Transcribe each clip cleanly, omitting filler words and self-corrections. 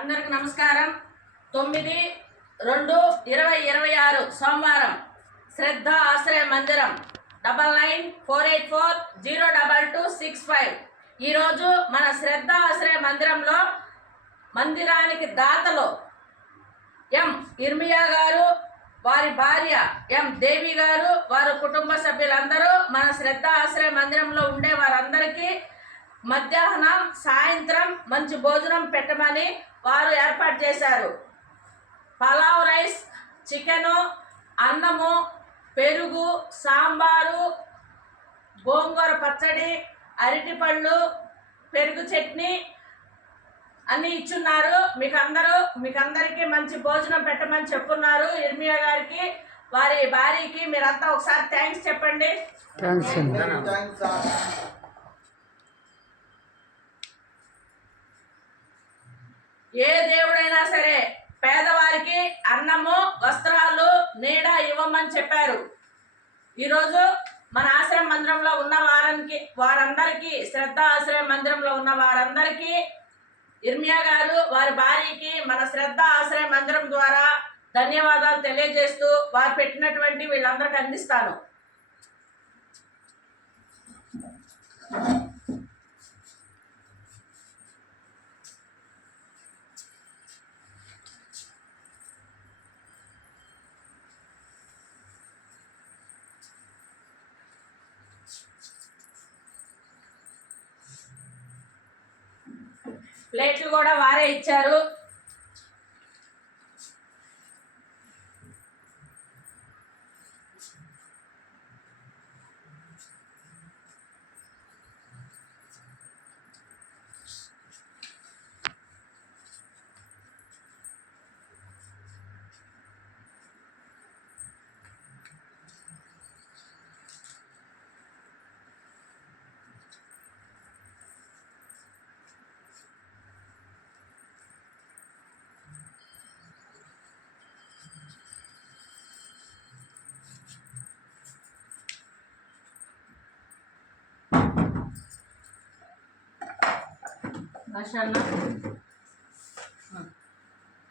అందరికి నమస్కారం. 9/2/2026 సోమవారం శ్రద్ధ ఆశ్రయ మందిరం 9948402265. ఈరోజు మన శ్రద్ధ ఆశ్రయ మందిరంలో మందిరానికి దాతలు ఎం ఇర్మియా గారు, వారి భార్య ఎం దేవి గారు, వారి కుటుంబ సభ్యులందరూ మన శ్రద్ధ ఆశ్రయ మందిరంలో ఉండే వారందరికీ మధ్యాహ్నం సాయంత్రం మంచి భోజనం పెట్టమని వారు ఏర్పాటు చేశారు. పలావ్ రైస్, చికెను, అన్నము, పెరుగు, సాంబారు, గోంగూర పచ్చడి, అరటిపళ్ళు, పెరుగు చట్నీ అన్నీ ఇచ్చున్నారు. మీకందరికీ మంచి భోజనం పెట్టమని చెప్పున్నారు. ఇర్మియా గారికి, వారి భార్యకి మీరంతా ఒకసారి థ్యాంక్స్ చెప్పండి. ఏ దేవుడైనా సరే పేదవారికి అన్నము, వస్త్రాలు, నీడ ఇవ్వమని చెప్పారు. ఈరోజు మన ఆశ్రమ మందిరంలో ఉన్న వారందరికీ శ్రద్ధ ఆశ్రయ మందిరంలో ఉన్న వారందరికీ ఇర్మియా గారు, వారి భార్యకి మన శ్రద్ధ ఆశ్రయ మందిరం ద్వారా ధన్యవాదాలు తెలియజేస్తూ వారు పెట్టినటువంటి వీళ్ళందరికీ అందిస్తాను. ప్లేట్లు కూడా వారే ఇచ్చారు. భాషాన్న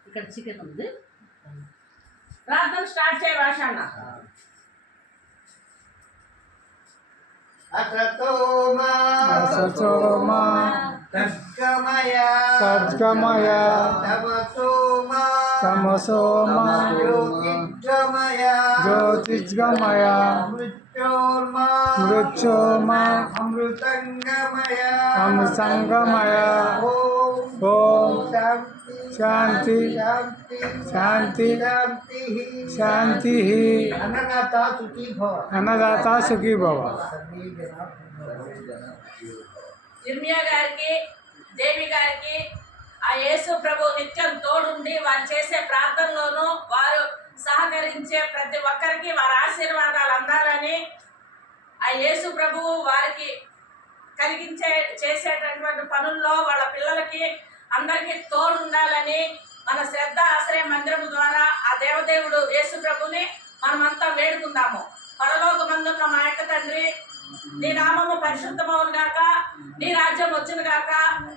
ఇక్కడ చికెన్ ఉంది. ప్రార్థన స్టార్ట్ చేయ భాషాన్న. సద్గమయ తమసోమ జ్యోతిర్గమయ మృత్యోర్మ అమృతంగమయ. ఓం శాంతి శాంతి శాంతి. అన్నదాత సుఖీ భవ. ఇర్మియా గారికి, దేవి గారికి ఆ యేసు ప్రభు నిత్యం తోడుండి వారు చేసే ప్రార్థనలోనూ వారు సహకరించే ప్రతి ఒక్కరికి వారి ఆశీర్వాదాలు అందాలని, ఆ యేసు ప్రభువు వారికి చేసేటటువంటి పనుల్లో వాళ్ళ పిల్లలకి అందరికీ తోడు ఉండాలని మన శ్రద్ధ ఆశ్రయ మందిరం ద్వారా ఆ దేవదేవుడు యేసు ప్రభుని మనమంతా వేడుకుందాము. పరలోకమందున్న మా యొక్క తండ్రి, నీ నామము పరిశుద్ధమవును గాక, నీ రాజ్యం వచ్చును గాక,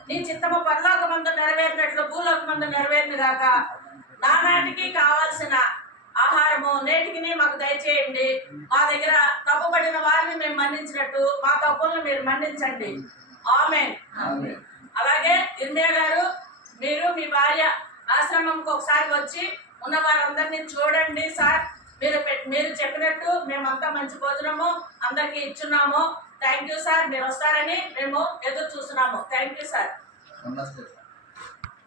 నీ చిత్తము పరలోకమందు నెరవేరినట్లు భూలోకమందు నెరవేరును గాక. నానాటికి కావాల్సిన ఆహారము నేటికి మాకు దయచేయండి. మా దగ్గర తప్పుపడిన వారిని మేము మన్నించినట్టు మా తప్పులను మీరు మన్నించండి. ఆమేన్. అలాగే ఇర్మియా గారు, మీరు మీ భార్య ఆశ్రమంకి ఒకసారి వచ్చి ఉన్న వారందరినీ చూడండి సార్. మీరు చెప్పినట్టు మేమంతా మంచి భోజనము అందరికీ ఇచ్చున్నాము. Thank you sir. మీరు వస్తారని మేము ఎదురు చూస్తున్నాము. Thank you sir.